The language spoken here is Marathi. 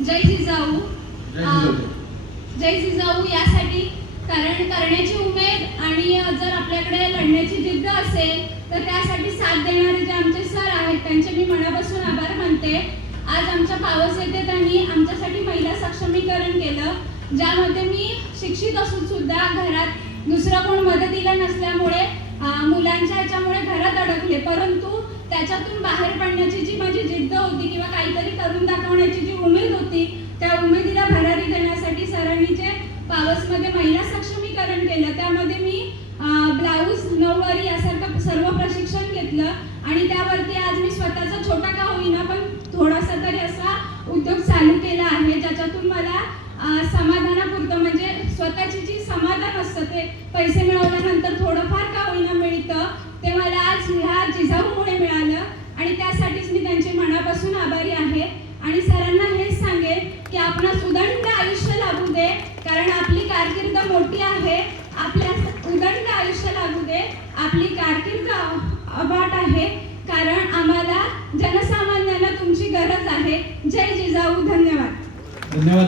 जय जिजाऊ जय जिजाऊ. यासाठी कारण करण्याची उमेद आणि जर आपल्याकडे लढण्याची जिद्द असेल तर त्यासाठी साथ देणारे जे आमचे सर आहेत त्यांचे मी मनापासून आभार मानते. आज आमच्या पावस येथे त्यांनी आमच्यासाठी महिला सक्षमीकरण केलं ज्यामध्ये मी शिक्षित असून सुद्धा घरात दुसरं कोण मदतीला नसल्यामुळे मुलांच्या ह्याच्यामुळे घरात अडकले. परंतु त्याच्यातून बाहेर पडण्याची जी माझी पावसमध्ये महिला सक्षमीकरण केलं. त्यामध्ये मी ब्लाऊज नऊवारी यासारखं सर्व प्रशिक्षण घेतलं आणि त्यावरती आज मी स्वतःचा छोटा का होईना पण थोडासा तरी असा उद्योग चालू केला आहे ज्याच्यातून मला समाधानापुरतं म्हणजे स्वतःची जी समाधान असतं ते पैसे मिळवल्यानंतर थोडंफार का होईना मिळतं ते मला आज ह्या जिजाऊमुळे मिळालं आणि त्यासाठीच मी त्यांचे मनापासून आभारी आहे. आणि सरांना हेच सांगेन की आपण उदंड दे कारण आपली कारकीर्द मोठी आहे आपल्या उदंड आयुष्य लागू दे. आपली कारकीर्द अबाट आहे कारण आम्हाला जनसामान्यांना तुमची गरज आहे. जय जिजाऊ धन्यवाद. धन्यवाद.